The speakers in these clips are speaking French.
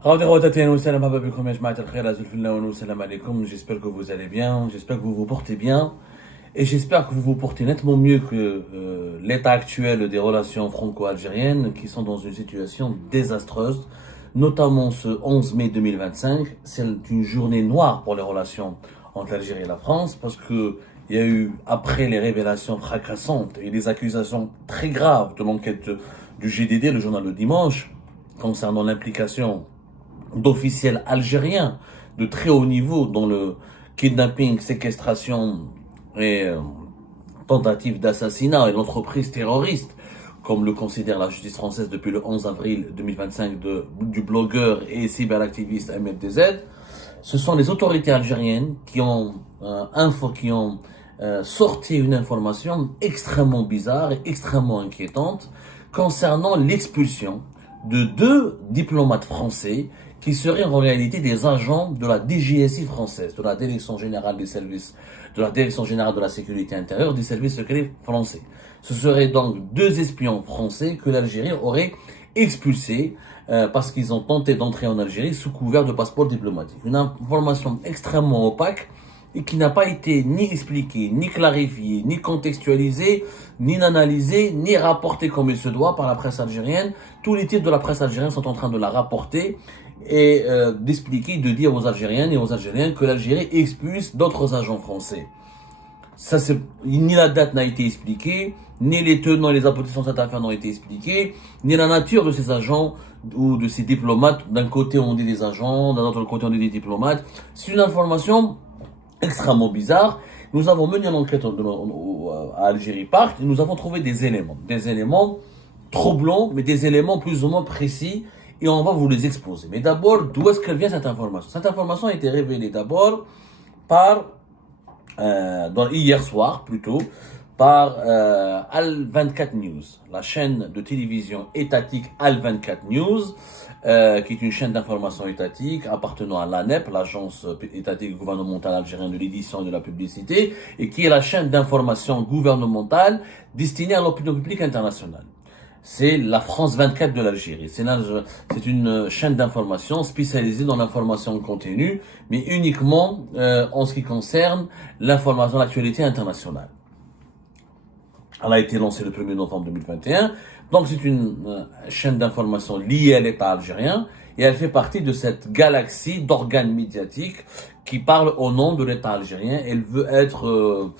J'espère que vous allez bien, j'espère que vous vous portez bien et j'espère que vous vous portez nettement mieux que l'état actuel des relations franco-algériennes qui sont dans une situation désastreuse, notamment ce 11 mai 2025. C'est une journée noire pour les relations entre l'Algérie et la France parce que il y a eu, après les révélations fracassantes et les accusations très graves de l'enquête du GDD, le journal Le Dimanche, concernant l'implication d'officiels algériens de très haut niveau dans le kidnapping, séquestration et tentative d'assassinat et l'entreprise terroriste, comme le considère la justice française depuis le 11 avril 2025 du blogueur et cyberactiviste MFDZ. Ce sont les autorités algériennes qui ont sorti une information extrêmement bizarre et extrêmement inquiétante concernant l'expulsion de 2 diplomates français qui seraient en réalité des agents de la DGSI française, de la Direction Générale des Services, de la Direction Générale de la Sécurité Intérieure, des services secrets français. Ce seraient donc 2 espions français que l'Algérie aurait expulsés parce qu'ils ont tenté d'entrer en Algérie sous couvert de passeport diplomatique. Une information extrêmement opaque et qui n'a pas été ni expliquée, ni clarifiée, ni contextualisée, ni analysée, ni rapportée comme il se doit par la presse algérienne. Tous les titres de la presse algérienne sont en train de la rapporter et d'expliquer, de dire aux Algériennes et aux Algériens que l'Algérie expulse d'autres agents français. Ni la date n'a été expliquée, ni les tenants et les aboutissants de cette affaire n'ont été expliqués, ni la nature de ces agents ou de ces diplomates. D'un côté on dit des agents, d'un autre côté on dit des diplomates. C'est une information extrêmement bizarre. Nous avons mené l'enquête à Algérie Park et nous avons trouvé des éléments troublants, mais des éléments plus ou moins précis, et on va vous les exposer. Mais d'abord, d'où est-ce qu'elle vient cette information? Cette information a été révélée d'abord par, hier soir plutôt, par Al24 News, la chaîne de télévision étatique Al24 News, qui est une chaîne d'information étatique appartenant à l'ANEP, l'agence étatique gouvernementale algérienne de l'édition et de la publicité, et qui est la chaîne d'information gouvernementale destinée à l'opinion publique internationale. C'est la France 24 de l'Algérie. C'est une chaîne d'information spécialisée dans l'information continue, mais uniquement en ce qui concerne l'information, l'actualité internationale. Elle a été lancée le 1er novembre 2021. Donc c'est une chaîne d'information liée à l'État algérien et elle fait partie de cette galaxie d'organes médiatiques qui parlent au nom de l'État algérien. Elle veut être,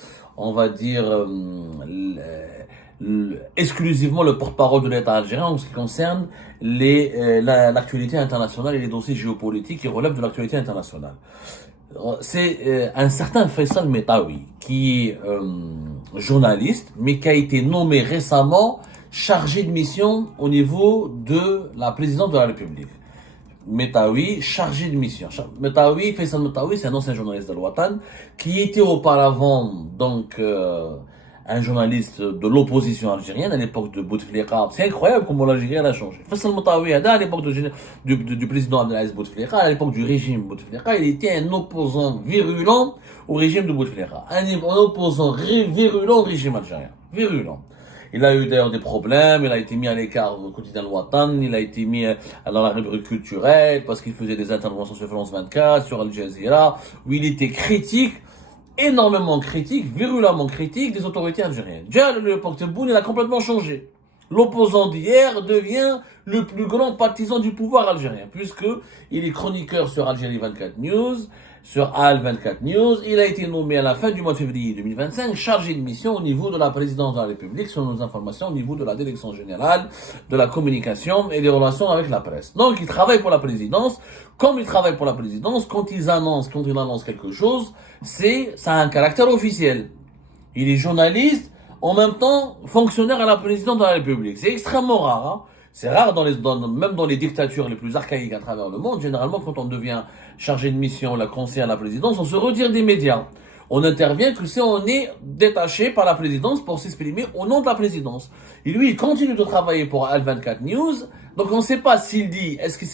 exclusivement le porte-parole de l'État algérien en ce qui concerne l'actualité internationale et les dossiers géopolitiques qui relèvent de l'actualité internationale. C'est un certain Faisal Metaoui qui est journaliste, mais qui a été nommé récemment chargé de mission au niveau de la présidence de la République. Metaoui, chargé de mission. Faisal Metaoui, c'est un ancien journaliste de l'Ouatan qui était auparavant donc un journaliste de l'opposition algérienne à l'époque de Bouteflika. C'est incroyable comment l'Algérie a changé. Faisal Metaoui, à l'époque du président Abdelaziz Bouteflika, à l'époque du régime Bouteflika, il était un opposant virulent au régime de Bouteflika. Un opposant virulent au régime algérien. Virulent. Il a eu d'ailleurs des problèmes, il a été mis à l'écart au quotidien Ouatan, il a été mis dans la rubrique culturelle parce qu'il faisait des interventions sur France 24, sur Al Jazeera, où il était critique, énormément critique, virulemment critique des autorités algériennes. Déjà, le Tebboune, il a complètement changé. L'opposant d'hier devient le plus grand partisan du pouvoir algérien, puisque il est chroniqueur sur Algérie 24 News, sur Al24 News. Il a été nommé à la fin du mois de février 2025 chargé de mission au niveau de la présidence de la République, selon nos informations, au niveau de la direction générale de la communication et des relations avec la presse. Donc, il travaille pour la présidence. Comme il travaille pour la présidence, quand il annonce quelque chose, ça a un caractère officiel. Il est journaliste, en même temps fonctionnaire à la présidence de la République. C'est extrêmement rare, hein. C'est rare même dans les dictatures les plus archaïques à travers le monde. Généralement, quand on devient chargé de mission, la conseiller à la présidence, on se retire des médias. On intervient que si on est détaché par la présidence pour s'exprimer au nom de la présidence. Et lui, il continue de travailler pour Al24 News. Donc on ne sait pas s'il dit, est-ce que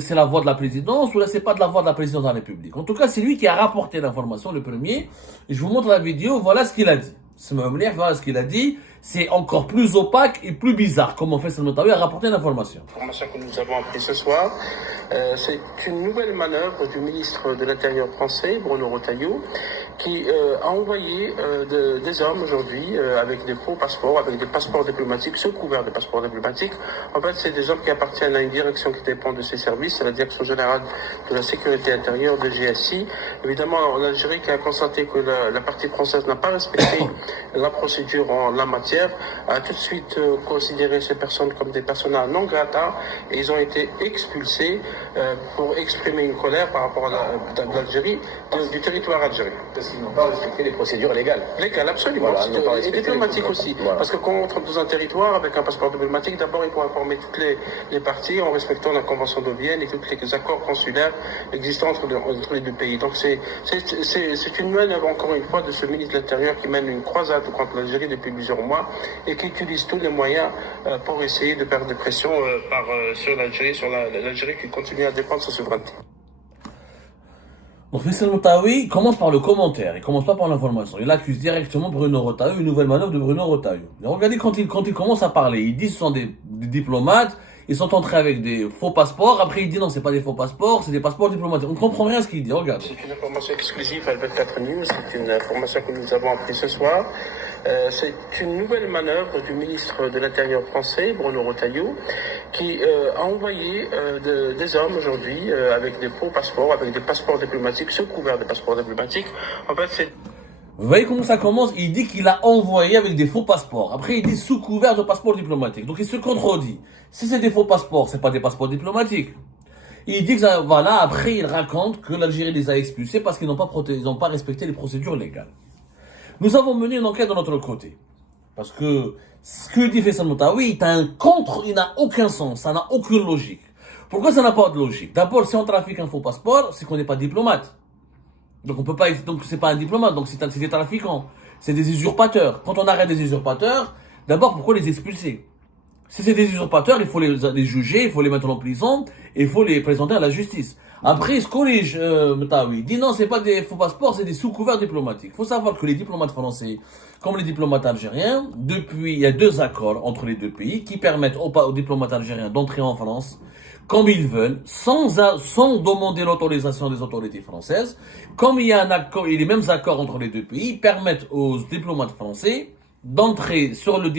c'est la voix de la présidence ou là c'est pas de la voix de la présidence de la République. En tout cas, c'est lui qui a rapporté l'information le premier. Et je vous montre la vidéo, voilà ce qu'il a dit. Voilà ce qu'il a dit. c'est encore plus opaque et plus bizarre. Comment Faisal Moutaoui a rapporté l'information. L'information que nous avons apprise ce soir, c'est une nouvelle manœuvre du ministre de l'Intérieur français, Bruno Retailleau, qui a envoyé des hommes aujourd'hui avec des faux passeports, avec des passeports diplomatiques, sous couvert de passeports diplomatiques. En fait, c'est des hommes qui appartiennent à une direction qui dépend de ces services, c'est la Direction générale de la sécurité intérieure de GSI. Évidemment, l'Algérie qui a constaté que la partie française n'a pas respecté la procédure en la matière, a tout de suite considéré ces personnes comme des persona non grata et ils ont été expulsés pour exprimer une colère par rapport à l'Algérie, du territoire algérien. Parce qu'ils n'ont pas respecté les procédures légales. Légales, absolument. Voilà, et diplomatiques aussi. Voilà. Parce que quand on entre dans un territoire avec un passeport diplomatique, d'abord il faut informer toutes les parties en respectant la Convention de Vienne et tous les accords consulaires existants entre les deux pays. Donc c'est une manœuvre, encore une fois, de ce ministre de l'Intérieur qui mène une croisade contre l'Algérie depuis plusieurs mois et qui utilise tous les moyens pour essayer de perdre des pressions sur l'Algérie qui continue à défendre sa souveraineté. Donc Faisal Moutaoui commence par le commentaire, il commence pas par l'information. Il accuse directement Bruno Retailleau, une nouvelle manœuvre de Bruno Retailleau. Regardez quand il commence à parler, il dit que ce sont des diplomates, ils sont entrés avec des faux passeports, après il dit non c'est pas des faux passeports, c'est des passeports diplomatiques. On ne comprend rien à ce qu'il dit, regarde. C'est une information exclusive à 24 News, c'est une information que nous avons apprise ce soir. C'est une nouvelle manœuvre du ministre de l'Intérieur français, Bruno Retailleau, qui a envoyé des hommes aujourd'hui avec des faux passeports, avec des passeports diplomatiques, sous couvert de passeports diplomatiques. En fait, c'est... Vous voyez comment ça commence? Il dit qu'il a envoyé avec des faux passeports. Après, il dit sous couvert de passeports diplomatiques. Donc, il se contredit. Si c'est des faux passeports, c'est pas des passeports diplomatiques. Il dit que ça, voilà, après, il raconte que l'Algérie les a expulsés parce qu'ils n'ont pas respecté les procédures légales. Nous avons mené une enquête de notre côté. Parce que ce que dit Faisal Moutaoui, il n'a aucun sens, ça n'a aucune logique. Pourquoi ça n'a pas de logique? D'abord, si on trafique un faux passeport, c'est qu'on n'est pas diplomate. Donc on peut pas, donc c'est pas un diplomate, donc c'est des trafiquants. C'est des usurpateurs. Quand on arrête des usurpateurs, d'abord, pourquoi les expulser? Si c'est des usurpateurs, il faut les juger, il faut les mettre en prison, et il faut les présenter à la justice. Après, il se corrige, Moutaoui. Il dit non, c'est pas des faux passeports, c'est des sous-couverts diplomatiques. Il faut savoir que les diplomates français, comme les diplomates algériens, depuis, il y a 2 accords entre les 2 pays qui permettent aux diplomates algériens d'entrer en France comme ils veulent, sans demander l'autorisation des autorités françaises. Comme il y a un accord, et les mêmes accords entre les 2 pays permettent aux diplomates français d'entrer sur le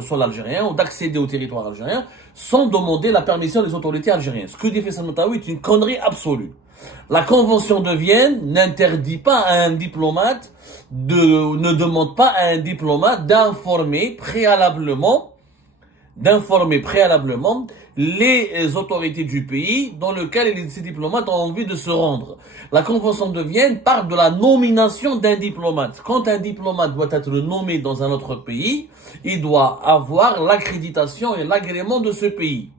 sol algérien ou d'accéder au territoire algérien sans demander la permission des autorités algériennes. Ce que dit Faisal Moutaoui est une connerie absolue. La Convention de Vienne n'interdit pas à un diplomate ne demande pas à un diplomate d'informer préalablement les autorités du pays dans lequel ces diplomates ont envie de se rendre. La Convention de Vienne parle de la nomination d'un diplomate. Quand un diplomate doit être nommé dans un autre pays, il doit avoir l'accréditation et l'agrément de ce pays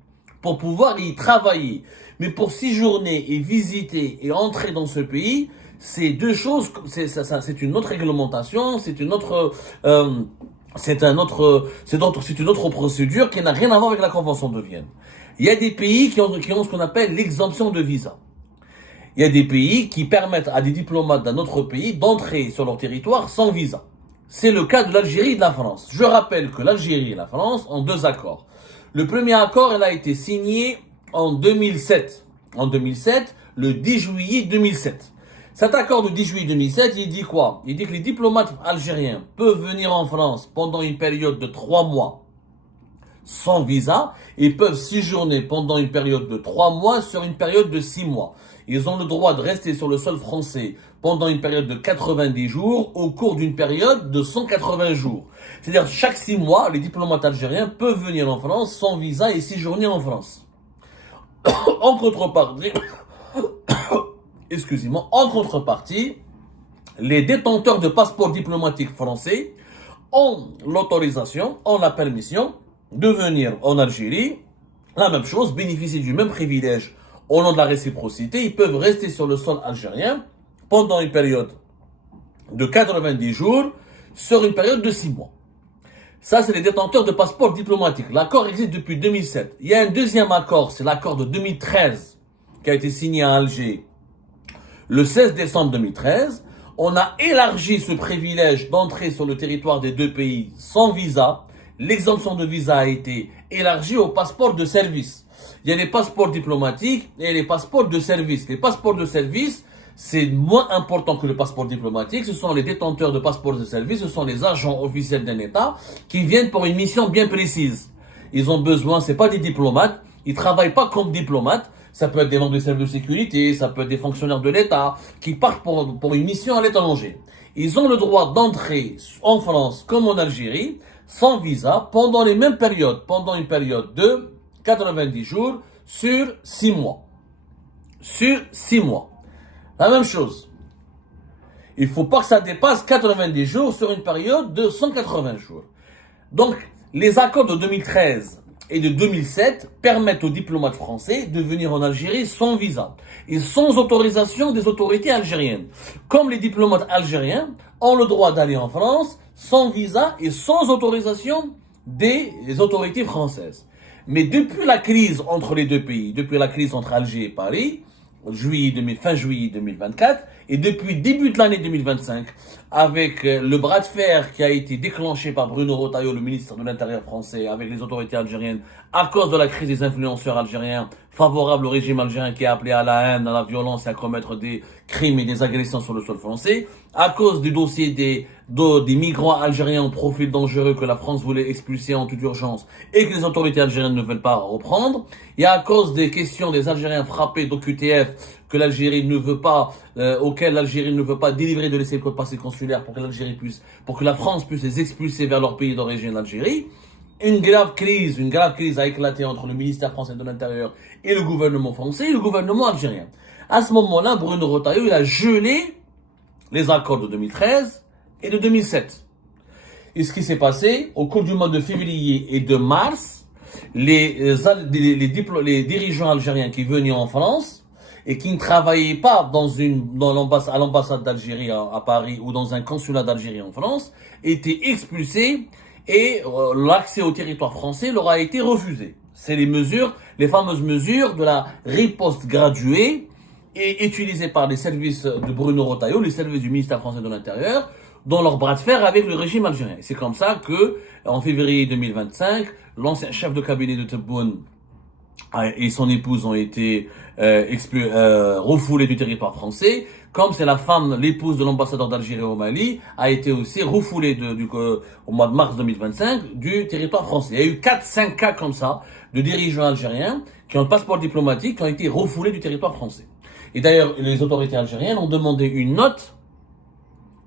pour pouvoir y travailler. Mais pour séjourner et visiter et entrer dans ce pays, c'est 2 choses, c'est une autre réglementation, c'est une autre procédure qui n'a rien à voir avec la Convention de Vienne. Il y a des pays qui ont ce qu'on appelle l'exemption de visa. Il y a des pays qui permettent à des diplomates d'un autre pays d'entrer sur leur territoire sans visa. C'est le cas de l'Algérie et de la France. Je rappelle que l'Algérie et la France ont 2 accords. Le premier accord, il a été signé en 2007. En 2007, le 10 juillet 2007. Cet accord du 10 juillet 2007, il dit quoi? Il dit que les diplomates algériens peuvent venir en France pendant une période de 3 mois sans visa et peuvent séjourner pendant une période de 3 mois sur une période de 6 mois. Ils ont le droit de rester sur le sol français pendant une période de 90 jours au cours d'une période de 180 jours. C'est-à-dire chaque 6 mois, les diplomates algériens peuvent venir en France sans visa et séjourner en France. En contrepartie, les détenteurs de passeports diplomatiques français ont l'autorisation, ont la permission de venir en Algérie. La même chose, bénéficier du même privilège au nom de la réciprocité. Ils peuvent rester sur le sol algérien pendant une période de 90 jours sur une période de 6 mois. Ça, c'est les détenteurs de passeports diplomatiques. L'accord existe depuis 2007. Il y a un deuxième accord, c'est l'accord de 2013 qui a été signé à Alger le 16 décembre 2013, On a élargi ce privilège d'entrer sur le territoire des deux pays sans visa. L'exemption de visa a été élargie aux passeports de service. Il y a les passeports diplomatiques et les passeports de service. Les passeports de service, c'est moins important que le passeport diplomatique. Ce sont les détenteurs de passeports de service, ce sont les agents officiels d'un État qui viennent pour une mission bien précise. Ils ont besoin, c'est pas des diplomates, ils travaillent pas comme diplomates. Ça peut être des membres du service de sécurité, ça peut être des fonctionnaires de l'État qui partent pour une mission à l'étranger. Ils ont le droit d'entrer en France comme en Algérie sans visa pendant les mêmes périodes, pendant une période de 90 jours sur 6 mois. Sur 6 mois. La même chose. Il faut pas que ça dépasse 90 jours sur une période de 180 jours. Donc, les accords de 2013 et de 2007 permettent aux diplomates français de venir en Algérie sans visa et sans autorisation des autorités algériennes. Comme les diplomates algériens ont le droit d'aller en France sans visa et sans autorisation des autorités françaises. Mais depuis la crise entre les deux pays, depuis la crise entre Alger et Paris, fin juillet 2024, et depuis début de l'année 2025, avec le bras de fer qui a été déclenché par Bruno Retailleau, le ministre de l'Intérieur français, avec les autorités algériennes, à cause de la crise des influenceurs algériens, favorables au régime algérien qui a appelé à la haine, à la violence et à commettre des crimes et des agressions sur le sol français, à cause du dossier des migrants algériens au profil dangereux que la France voulait expulser en toute urgence et que les autorités algériennes ne veulent pas reprendre, et à cause des questions des Algériens frappés d'OQTF que l'Algérie ne veut pas, auxquels l'Algérie ne veut pas délivrer de laisser le passer consulaire pour que la France puisse les expulser vers leur pays d'origine, l'Algérie. Une grave crise a éclaté entre le ministère français de l'Intérieur et le gouvernement français et le gouvernement algérien. À ce moment-là, Bruno Retailleau, il a gelé les accords de 2013 et de 2007. Et ce qui s'est passé, au cours du mois de février et de mars, les dirigeants algériens qui venaient en France et qui ne travaillaient pas à l'ambassade d'Algérie à Paris ou dans un consulat d'Algérie en France, étaient expulsés et l'accès au territoire français leur a été refusé. C'est les fameuses mesures de la riposte graduée et utilisées par les services de Bruno Retailleau, les services du ministère français de l'Intérieur, dans leur bras de fer avec le régime algérien. C'est comme ça que, en février 2025, l'ancien chef de cabinet de Tebboune et son épouse ont été refoulés du territoire français, comme c'est l'épouse de l'ambassadeur d'Algérie au Mali, a été aussi refoulée au mois de mars 2025 du territoire français. Il y a eu 4-5 cas comme ça de dirigeants algériens qui ont le passeport diplomatique qui ont été refoulés du territoire français. Et d'ailleurs, les autorités algériennes ont demandé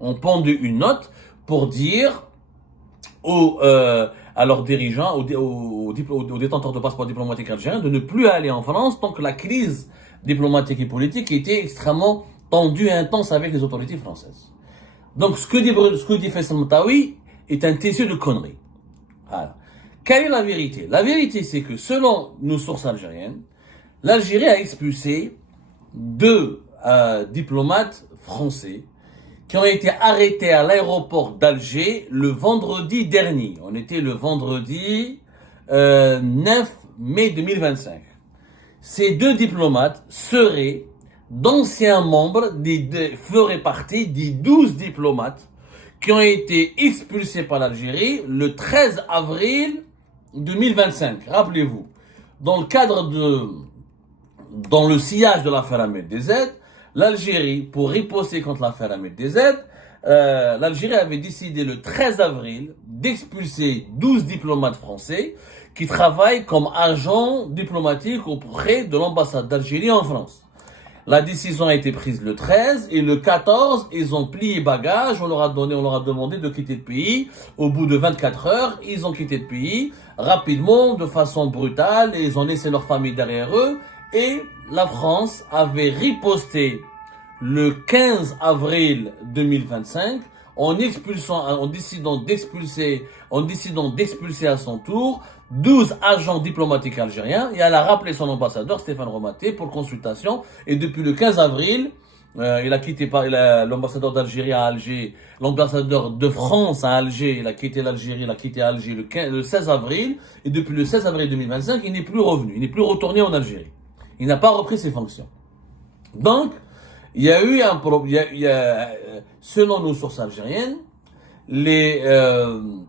ont pendu une note pour dire à leurs dirigeants, aux détenteurs de passeports diplomatiques algériens de ne plus aller en France tant que la crise diplomatique et politique était extrêmement tendue et intense avec les autorités françaises. Donc ce que dit Faisal Moutaoui est un tissu de conneries. Voilà. Quelle est la vérité? La vérité, c'est que selon nos sources algériennes, l'Algérie a expulsé 2 diplomates français qui ont été arrêtés à l'aéroport d'Alger le vendredi dernier. On était le vendredi 9 mai 2025. Ces 2 diplomates seraient d'anciens membres feraient partie des 12 diplomates qui ont été expulsés par l'Algérie le 13 avril 2025. Rappelez-vous, dans le sillage de l'affaire Ahmed DZ, l'Algérie, pour riposter contre l'affaire Ahmed DZ, l'Algérie avait décidé le 13 avril d'expulser 12 diplomates français qui travaillent comme agents diplomatiques auprès de l'ambassade d'Algérie en France. La décision a été prise le 13 et le 14, ils ont plié bagages, on leur a demandé de quitter le pays. Au bout de 24 heures, ils ont quitté le pays rapidement, de façon brutale, et ils ont laissé leur famille derrière eux. Et la France avait riposté le 15 avril 2025 en décidant d'expulser à son tour 12 agents diplomatiques algériens, et elle a rappelé son ambassadeur Stéphane Romaté pour consultation, et depuis le 15 avril, il a quitté l'ambassadeur d'Algérie à Alger, l'ambassadeur de France à Alger, il a quitté l'Algérie, il a quitté Alger le 16 avril, et depuis le 16 avril 2025, il n'est plus revenu, il n'est plus retourné en Algérie. Il n'a pas repris ses fonctions. Donc, il y a eu un problème, selon nos sources algériennes,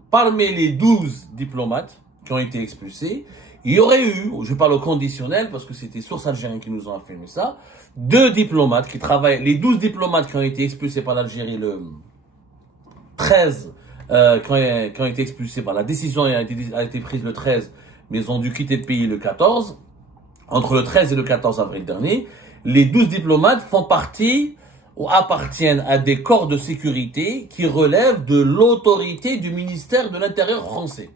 parmi les 12 diplomates qui ont été expulsés, il y aurait eu, je parle au conditionnel parce que c'était sources algériennes qui nous ont affirmé ça, 2 diplomates qui travaillent, les 12 diplomates qui ont été expulsés par l'Algérie le 13, qui ont été expulsés par la décision a été prise le 13, mais ils ont dû quitter le pays le 14, entre le 13 et le 14 avril dernier. Les 12 diplomates font partie ou appartiennent à des corps de sécurité qui relèvent de l'autorité du ministère de l'Intérieur français.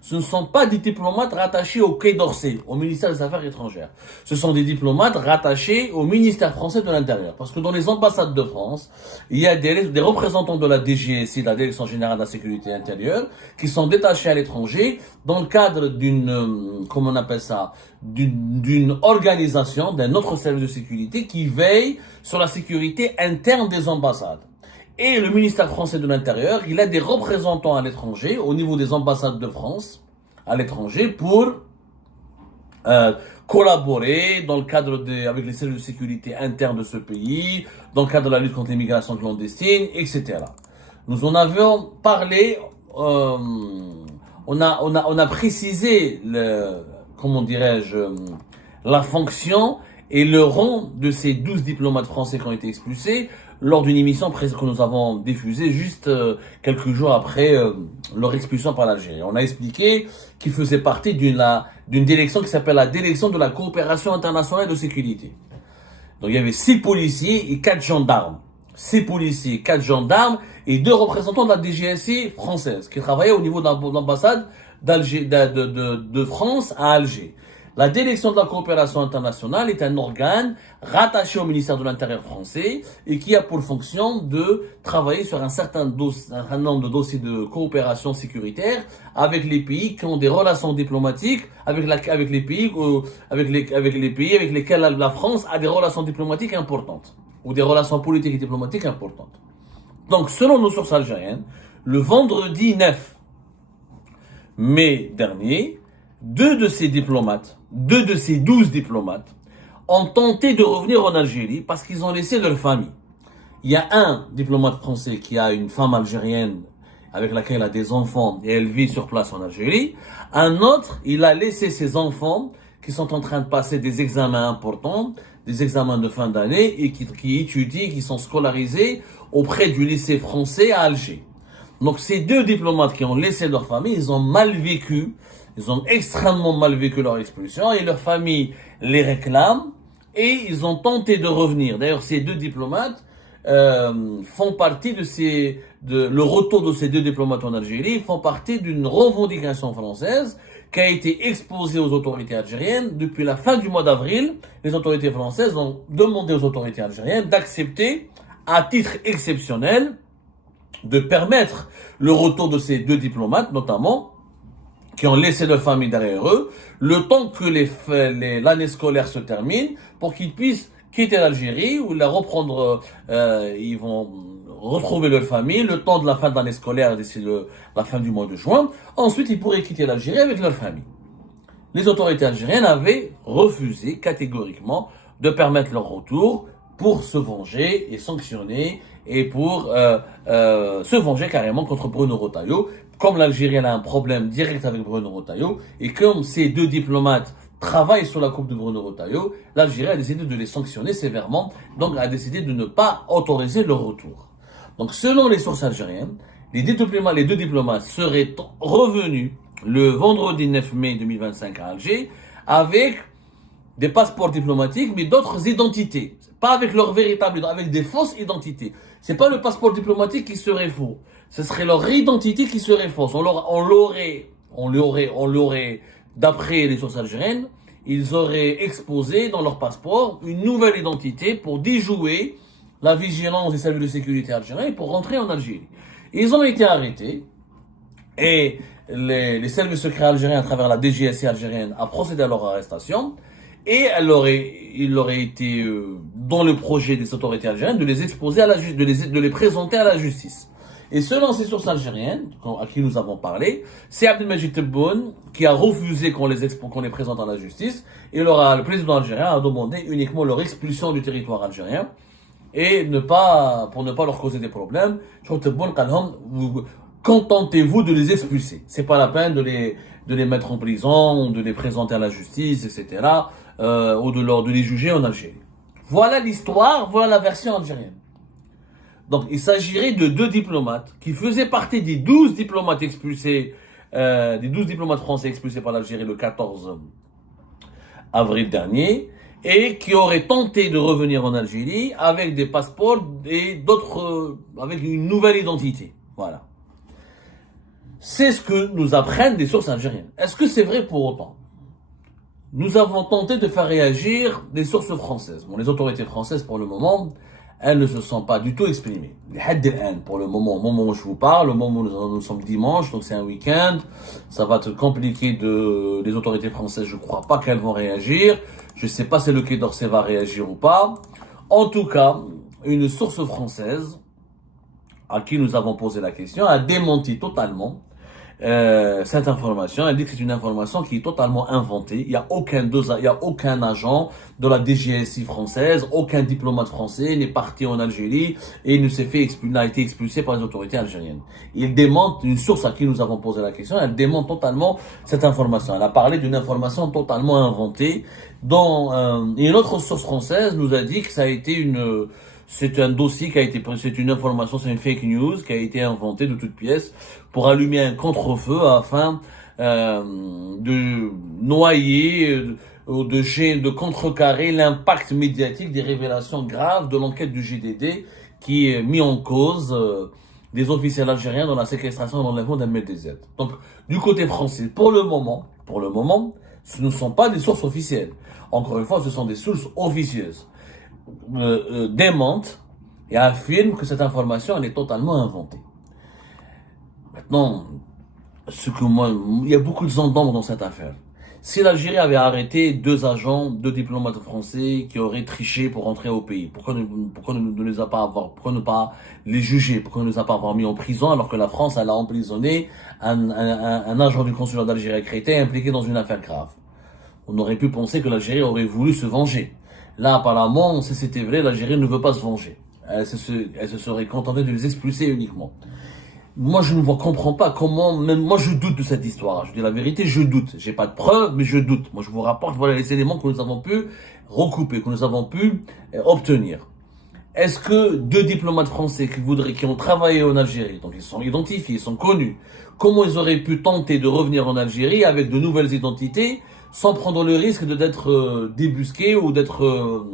Ce ne sont pas des diplomates rattachés au Quai d'Orsay, au ministère des Affaires étrangères. Ce sont des diplomates rattachés au ministère français de l'Intérieur. Parce que dans les ambassades de France, il y a des représentants de la DGSI, de la Direction Générale de la Sécurité Intérieure, qui sont détachés à l'étranger dans le cadre d'une, comment on appelle ça, d'une organisation, d'un autre service de sécurité qui veille sur la sécurité interne des ambassades. Et le ministère français de l'Intérieur, il a des représentants à l'étranger, au niveau des ambassades de France, à l'étranger, pour collaborer dans le cadre avec les services de sécurité internes de ce pays, dans le cadre de la lutte contre l'immigration clandestine, etc. Nous en avions parlé, on a précisé comment dirais-je, la fonction et le rang de ces 12 diplomates français qui ont été expulsés lors d'une émission que nous avons diffusée juste quelques jours après leur expulsion par l'Algérie. On a expliqué qu'ils faisaient partie d'une direction qui s'appelle la direction de la coopération internationale de sécurité. Donc il y avait 6 policiers et 4 gendarmes. 6 policiers, 4 gendarmes et 2 représentants de la DGSI française qui travaillaient au niveau de l'ambassade de France à Alger. La direction de la coopération internationale est un organe rattaché au ministère de l'Intérieur français et qui a pour fonction de travailler sur un certain nombre de dossiers de coopération sécuritaire avec les pays qui ont des relations diplomatiques avec les pays avec lesquels la France a des relations diplomatiques importantes ou des relations politiques et diplomatiques importantes. Donc, selon nos sources algériennes, le vendredi 9 mai dernier, 2 de ces 12 diplomates, ont tenté de revenir en Algérie parce qu'ils ont laissé leur famille. Il y a un diplomate français qui a une femme algérienne avec laquelle il a des enfants et elle vit sur place en Algérie. Un autre, il a laissé ses enfants qui sont en train de passer des examens importants, des examens de fin d'année et qui étudient, qui sont scolarisés auprès du lycée français à Alger. Donc ces 2 diplomates qui ont laissé leur famille, ils ont mal vécu. Ils ont extrêmement mal vécu leur expulsion et leur famille les réclame et ils ont tenté de revenir. D'ailleurs, ces 2 diplomates font partie le retour de ces 2 diplomates en Algérie font partie d'une revendication française qui a été exposée aux autorités algériennes depuis la fin du mois d'avril. Les autorités françaises ont demandé aux autorités algériennes d'accepter, à titre exceptionnel, de permettre le retour de ces 2 diplomates, notamment, qui ont laissé leur famille derrière eux, le temps que l'année scolaire se termine, pour qu'ils puissent quitter l'Algérie, ou ils vont retrouver leur famille, le temps de la fin de l'année scolaire, d'ici la fin du mois de juin. Ensuite, ils pourraient quitter l'Algérie avec leur famille. Les autorités algériennes avaient refusé catégoriquement de permettre leur retour pour se venger et sanctionner, et pour se venger carrément contre Bruno Retailleau. Comme l'Algérie a un problème direct avec Bruno Retailleau, et comme ces 2 diplomates travaillent sur la coupe de Bruno Retailleau, l'Algérie a décidé de les sanctionner sévèrement, donc a décidé de ne pas autoriser leur retour. Donc selon les sources algériennes, les 2 diplomates seraient revenus le vendredi 9 mai 2025 à Alger avec des passeports diplomatiques, mais d'autres identités. Pas avec leur véritable, avec des fausses identités. C'est pas le passeport diplomatique qui serait faux. Ce serait leur identité qui serait fausse. On l'aurait, d'après les sources algériennes, ils auraient exposé dans leur passeport une nouvelle identité pour déjouer la vigilance des services de sécurité algériens pour rentrer en Algérie. Ils ont été arrêtés et les services secrets algériens, à travers la DGSI algérienne, a procédé à leur arrestation. Et il aurait été dans le projet des autorités algériennes de les exposer de les présenter à la justice. Et selon ces sources algériennes, à qui nous avons parlé, c'est Abdelmajid Tebboune qui a refusé qu'on les présente à la justice. Et le président algérien a demandé uniquement leur expulsion du territoire algérien. et pour ne pas leur causer des problèmes. Contentez-vous de les expulser. C'est pas la peine de les mettre en prison, de les présenter à la justice, etc., ou de les juger en Algérie. Voilà l'histoire, voilà la version algérienne. Donc, il s'agirait de 2 diplomates qui faisaient partie des 12 diplomates expulsés, des 12 diplomates français expulsés par l'Algérie le 14 avril dernier, et qui auraient tenté de revenir en Algérie avec des passeports et d'autres, avec une nouvelle identité. Voilà. C'est ce que nous apprennent des sources algériennes. Est-ce que c'est vrai pour autant? Nous avons tenté de faire réagir des sources françaises. Bon, les autorités françaises, pour le moment, elles ne se sont pas du tout exprimées. Pour le moment, au moment où je vous parle, au moment où nous sommes dimanche, donc c'est un week-end, ça va être compliqué les autorités françaises, je crois pas qu'elles vont réagir. Je sais pas si le Quai d'Orsay va réagir ou pas. En tout cas, une source française, à qui nous avons posé la question, a démenti totalement cette information. Elle dit que c'est une information qui est totalement inventée. Il y a aucun agent de la DGSI française, aucun diplomate français n'est parti en Algérie et n'a été expulsé par les autorités algériennes. Il démente, une source à qui nous avons posé la question, elle démente totalement cette information. Elle a parlé d'une information totalement inventée et une autre source française nous a dit que ça a été c'est un dossier c'est une information, c'est une fake news qui a été inventée de toutes pièces pour allumer un contre-feu afin de noyer ou de contrecarrer l'impact médiatique des révélations graves de l'enquête du JDD qui est mis en cause des officiels algériens dans la séquestration et l'enlèvement d'Ahmed DZ. Donc, du côté français, pour le moment, ce ne sont pas des sources officielles. Encore une fois, ce sont des sources officieuses. Démente et affirme que cette information elle est totalement inventée. Maintenant, il y a beaucoup de zones d'ombre dans cette affaire. Si l'Algérie avait arrêté 2 diplomates français qui auraient triché pour rentrer au pays, pourquoi ne pas les juger, pourquoi ne les a pas avoir mis en prison alors que la France elle a emprisonné un agent du consulat d'Algérie à Créteil impliqué dans une affaire grave. On aurait pu penser que l'Algérie aurait voulu se venger. Là, apparemment, si c'était vrai, l'Algérie ne veut pas se venger. Elle se serait contentée de les expulser uniquement. Moi, je ne comprends pas comment, même moi, je doute de cette histoire. Je dis la vérité, je doute. J'ai pas de preuves, mais je doute. Moi, je vous rapporte, voilà les éléments que nous avons pu recouper, que nous avons pu obtenir. Est-ce que 2 diplomates français qui ont travaillé en Algérie, donc ils sont identifiés, ils sont connus, comment ils auraient pu tenter de revenir en Algérie avec de nouvelles identités, sans prendre le risque d'être débusqué ou d'être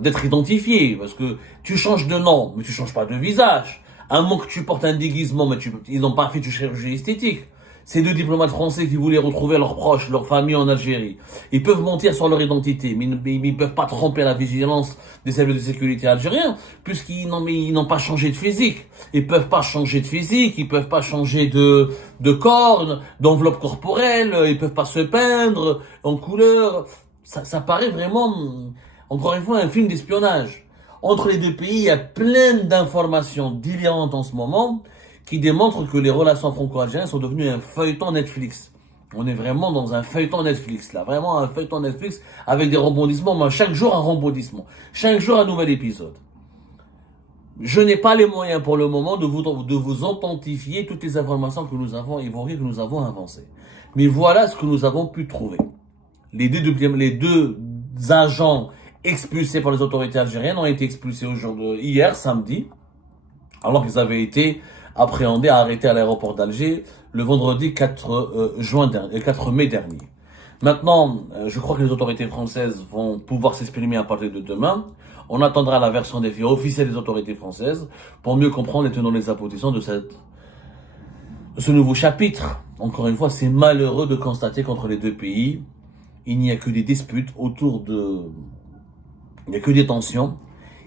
d'être identifié, parce que tu changes de nom, mais tu changes pas de visage. À moins que tu portes un déguisement, mais ils n'ont pas fait de chirurgie esthétique. Ces 2 diplomates français qui voulaient retrouver leurs proches, leurs familles en Algérie, ils peuvent mentir sur leur identité, mais ils ne peuvent pas tromper la vigilance des services de sécurité algériens, puisqu'ils n'ont pas changé de physique. Ils peuvent pas changer de physique, ils peuvent pas changer de corps, d'enveloppe corporelle, ils peuvent pas se peindre en couleur. Ça paraît vraiment, encore une fois, un film d'espionnage. Entre les 2 pays, il y a plein d'informations délirantes en ce moment, qui démontre que les relations franco-algériennes sont devenues un feuilleton Netflix. On est vraiment dans un feuilleton Netflix, là. Vraiment un feuilleton Netflix avec des rebondissements. Mais chaque jour, un rebondissement. Chaque jour, un nouvel épisode. Je n'ai pas les moyens pour le moment de vous authentifier toutes les informations que nous avons évoquées, que nous avons avancées. Mais voilà ce que nous avons pu trouver. Les deux agents expulsés par les autorités algériennes ont été expulsés hier, samedi, alors qu'ils avaient été appréhendés, arrêtés à l'aéroport d'Alger le vendredi 4 mai dernier. Maintenant, je crois que les autorités françaises vont pouvoir s'exprimer à partir de demain. On attendra la version des faits officielle des autorités françaises pour mieux comprendre les tenants et les aboutissants de ce nouveau chapitre. Encore une fois, c'est malheureux de constater qu'entre les 2 pays, il n'y a que des disputes il n'y a que des tensions.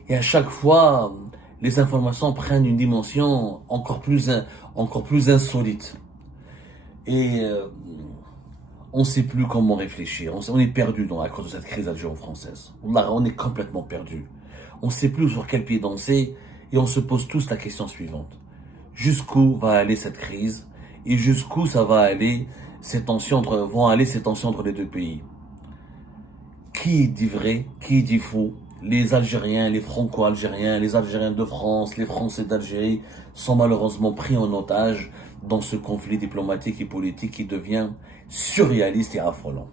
Et à chaque fois, les informations prennent une dimension encore plus insolite. Et on ne sait plus comment réfléchir. On est perdu à cause de cette crise algéro-française. On est complètement perdu. On ne sait plus sur quel pied danser et on se pose tous la question suivante. Jusqu'où va aller cette crise et jusqu'où vont aller ces tensions entre les 2 pays? qui dit vrai, qui dit faux. Les Algériens, les Franco-Algériens, les Algériens de France, les Français d'Algérie sont malheureusement pris en otage dans ce conflit diplomatique et politique qui devient surréaliste et affolant.